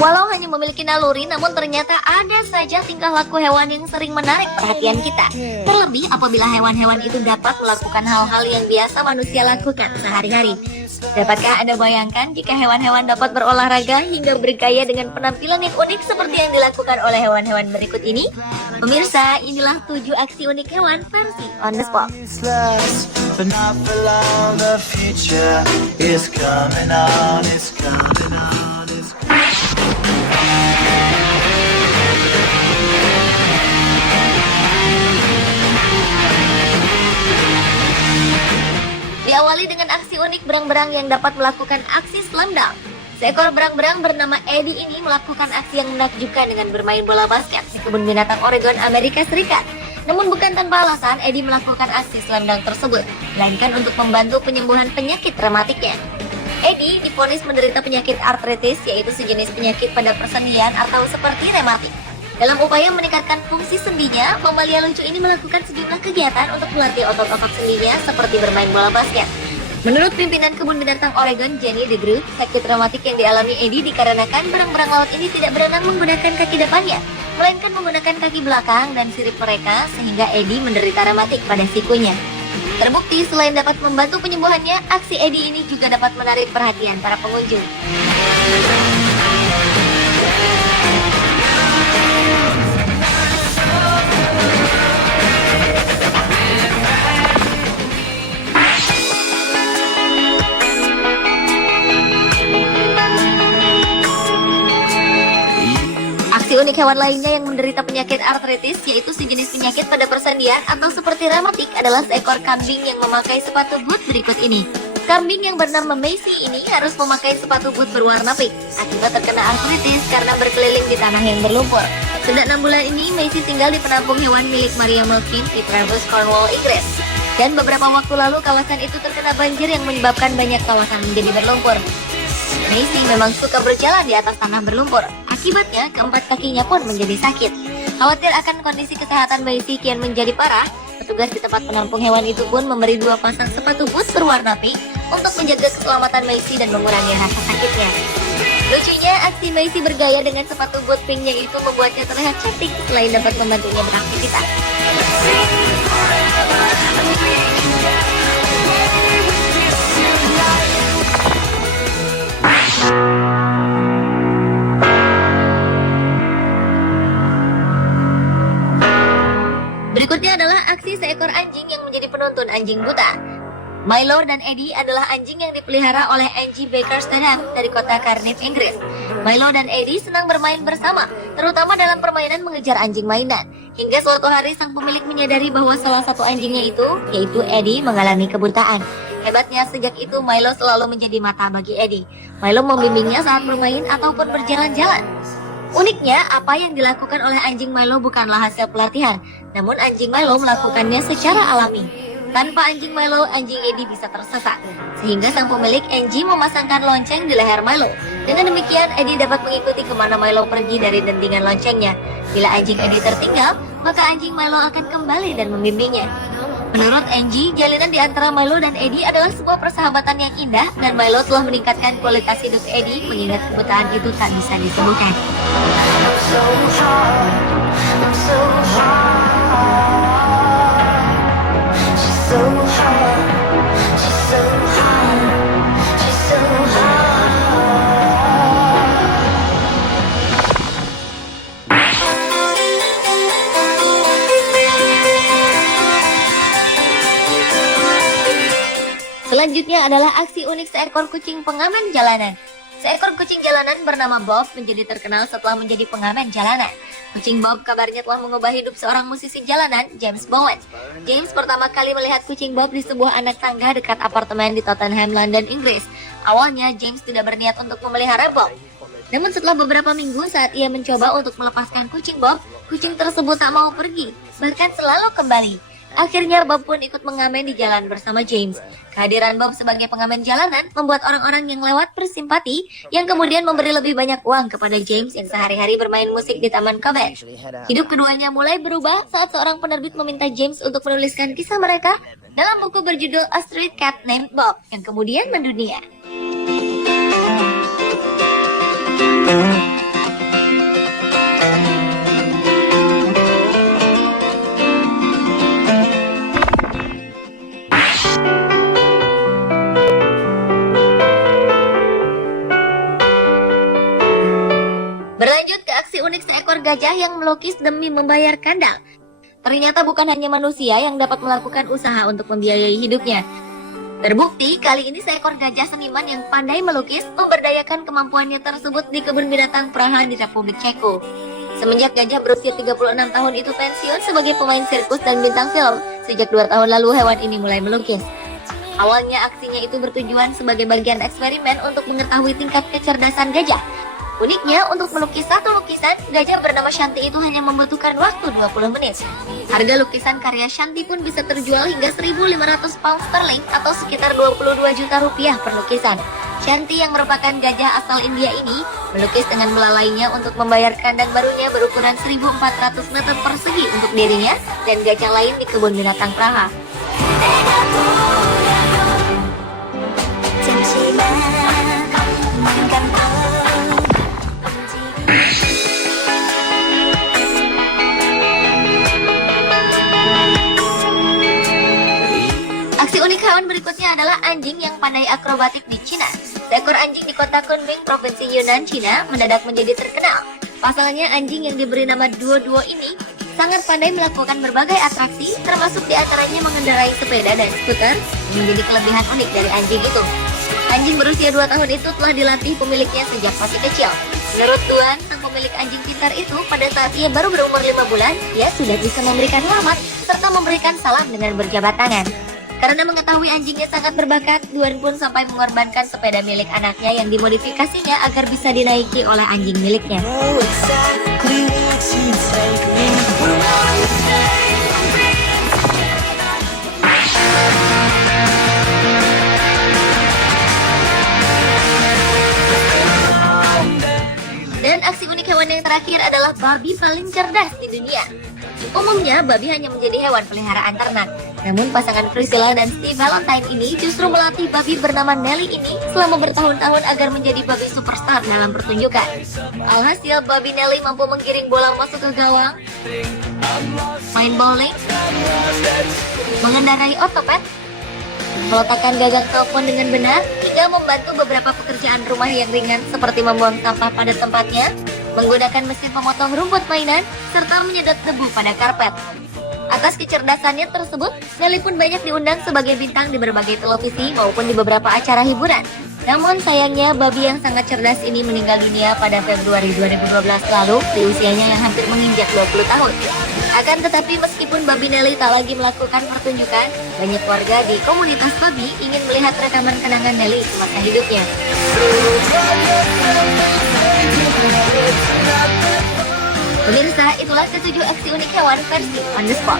Walau hanya memiliki naluri, namun ternyata ada saja tingkah laku hewan yang sering menarik perhatian kita. Terlebih apabila hewan-hewan itu dapat melakukan hal-hal yang biasa manusia lakukan sehari-hari. Dapatkah Anda bayangkan jika hewan-hewan dapat berolahraga hingga bergaya dengan penampilan yang unik seperti yang dilakukan oleh hewan-hewan berikut ini? Pemirsa, inilah 7 aksi unik hewan versi On The Spot. But not for long, the future is coming on, it's coming on, it's Diawali dengan aksi unik berang-berang yang dapat melakukan aksi slam dunk. Seekor berang-berang bernama Eddie ini melakukan aksi yang menakjubkan dengan bermain bola basket di kebun binatang Oregon, Amerika Serikat. Namun bukan tanpa alasan Eddie melakukan aksi slam dunk tersebut, melainkan untuk membantu penyembuhan penyakit rematiknya. Eddie divonis menderita penyakit artritis, yaitu sejenis penyakit pada persendian atau seperti rematik. Dalam upaya meningkatkan fungsi sendinya, mamalia lucu ini melakukan sejumlah kegiatan untuk melatih otot-otot sendinya seperti bermain bola basket. Menurut pimpinan kebun binatang Oregon, Jenny DeGroot, sakit rematik yang dialami Eddie dikarenakan berang-berang laut ini tidak berenang menggunakan kaki depannya, melainkan menggunakan kaki belakang dan sirip mereka, sehingga Eddie menderita rematik pada sikunya. Terbukti selain dapat membantu penyembuhannya, aksi Eddie ini juga dapat menarik perhatian para pengunjung. Aksi unik hewan lainnya yang menderita penyakit artritis, yaitu sejenis penyakit pada persendian atau seperti rematik, adalah seekor kambing yang memakai sepatu boot berikut ini. Kambing yang bernama Macy ini harus memakai sepatu boot berwarna pink akibat terkena artritis karena berkeliling di tanah yang berlumpur. Sudah 6 bulan ini, Macy tinggal di penampung hewan milik Maria Melvin di Travis, Cornwall, Inggris. Dan beberapa waktu lalu kawasan itu terkena banjir yang menyebabkan banyak kawasan menjadi berlumpur. Macy memang suka berjalan di atas tanah berlumpur. Akibatnya, keempat kakinya pun menjadi sakit. Khawatir akan kondisi kesehatan Macy kian menjadi parah, petugas di tempat penampung hewan itu pun memberi 2 pasang sepatu boot berwarna pink untuk menjaga keselamatan Macy dan mengurangi rasa sakitnya. Lucunya, aksi Macy bergaya dengan sepatu boot pinknya itu membuatnya terlihat cantik selain dapat membantunya beraktivitas. Berikutnya adalah aksi seekor anjing yang menjadi penuntun anjing buta. Milo dan Eddie adalah anjing yang dipelihara oleh Angie Baker Stedham dari kota Cardiff, Inggris. Milo dan Eddie senang bermain bersama, terutama dalam permainan mengejar anjing mainan. Hingga suatu hari sang pemilik menyadari bahwa salah satu anjingnya itu, yaitu Eddie, mengalami kebutaan. Hebatnya, sejak itu Milo selalu menjadi mata bagi Eddie. Milo membimbingnya saat bermain ataupun berjalan-jalan. Uniknya, apa yang dilakukan oleh anjing Milo bukanlah hasil pelatihan, namun anjing Milo melakukannya secara alami. Tanpa anjing Milo, anjing Eddie bisa tersesat, sehingga sang pemilik Angie memasangkan lonceng di leher Milo. Dengan demikian, Eddie dapat mengikuti kemana Milo pergi dari dentingan loncengnya. Bila anjing Eddie tertinggal, maka anjing Milo akan kembali dan membimbingnya. Menurut Angie, jalinan di antara Milo dan Eddie adalah sebuah persahabatan yang indah, dan Milo telah meningkatkan kualitas hidup Eddie, mengingat kebutaan itu tak bisa disembuhkan. Selanjutnya adalah aksi unik seekor kucing pengamen jalanan. Seekor kucing jalanan bernama Bob menjadi terkenal setelah menjadi pengamen jalanan. Kucing Bob kabarnya telah mengubah hidup seorang musisi jalanan, James Bowen. James pertama kali melihat kucing Bob di sebuah anak tangga dekat apartemen di Tottenham, London, Inggris. Awalnya James tidak berniat untuk memelihara Bob. Namun setelah beberapa minggu saat ia mencoba untuk melepaskan kucing Bob, kucing tersebut tak mau pergi, bahkan selalu kembali. Akhirnya Bob pun ikut mengamen di jalan bersama James. Kehadiran Bob sebagai pengamen jalanan membuat orang-orang yang lewat bersimpati, yang kemudian memberi lebih banyak uang kepada James yang sehari-hari bermain musik di Taman Coben. Hidup keduanya mulai berubah saat seorang penerbit meminta James untuk menuliskan kisah mereka dalam buku berjudul A Street Cat Named Bob yang kemudian mendunia. unik seekor gajah yang melukis demi membayar kandang. Ternyata bukan hanya manusia yang dapat melakukan usaha untuk membiayai hidupnya. Terbukti, kali ini seekor gajah seniman yang pandai melukis memberdayakan kemampuannya tersebut di kebun binatang Praha di Republik Ceko. Semenjak gajah berusia 36 tahun itu pensiun sebagai pemain sirkus dan bintang film, sejak 2 tahun lalu hewan ini mulai melukis. Awalnya aksinya itu bertujuan sebagai bagian eksperimen untuk mengetahui tingkat kecerdasan gajah. Uniknya, untuk melukis satu lukisan, gajah bernama Shanti itu hanya membutuhkan waktu 20 menit. Harga lukisan karya Shanti pun bisa terjual hingga 1.500 pound sterling atau sekitar 22 juta rupiah per lukisan. Shanti yang merupakan gajah asal India ini melukis dengan melalainya untuk membayar kandang barunya berukuran 1.400 meter persegi untuk dirinya dan gajah lain di kebun binatang Praha. Aksi unik hewan berikutnya adalah anjing yang pandai akrobatik di Cina. Seekor anjing di kota Kunming, Provinsi Yunnan, Cina mendadak menjadi terkenal. Pasalnya anjing yang diberi nama Duo ini sangat pandai melakukan berbagai atraksi, termasuk diantaranya mengendarai sepeda dan skuter, yang menjadi kelebihan unik dari anjing itu. Anjing berusia 2 tahun itu telah dilatih pemiliknya sejak masih kecil. Menurut Tuan, sang pemilik anjing pintar itu, pada saat ia baru berumur 5 bulan, ia sudah bisa memberikan selamat serta memberikan salam dengan berjabat tangan. Karena mengetahui anjingnya sangat berbakat, Duan pun sampai mengorbankan sepeda milik anaknya yang dimodifikasinya agar bisa dinaiki oleh anjing miliknya. Dan aksi unik hewan yang terakhir adalah babi paling cerdas di dunia. Umumnya, babi hanya menjadi hewan peliharaan ternak. Namun pasangan Priscilla dan Steve Valentine ini justru melatih babi bernama Nelly ini selama bertahun-tahun agar menjadi babi superstar dalam pertunjukan. Alhasil, babi Nelly mampu menggiring bola masuk ke gawang, main bowling, mengendarai otopet, meletakkan gagang telepon dengan benar, hingga membantu beberapa pekerjaan rumah yang ringan seperti membuang sampah pada tempatnya, menggunakan mesin pemotong rumput mainan, serta menyedot debu pada karpet. Atas kecerdasannya tersebut, Nelly pun banyak diundang sebagai bintang di berbagai televisi maupun di beberapa acara hiburan. Namun sayangnya, babi yang sangat cerdas ini meninggal dunia pada Februari 2012 lalu di usianya yang hampir menginjak 20 tahun. Akan tetapi meskipun babi Nelly tak lagi melakukan pertunjukan, banyak warga di komunitas babi ingin melihat rekaman kenangan Nelly semasa hidupnya. Pemirsa, itulah ke-7 aksi unik hewan versi On The Spot.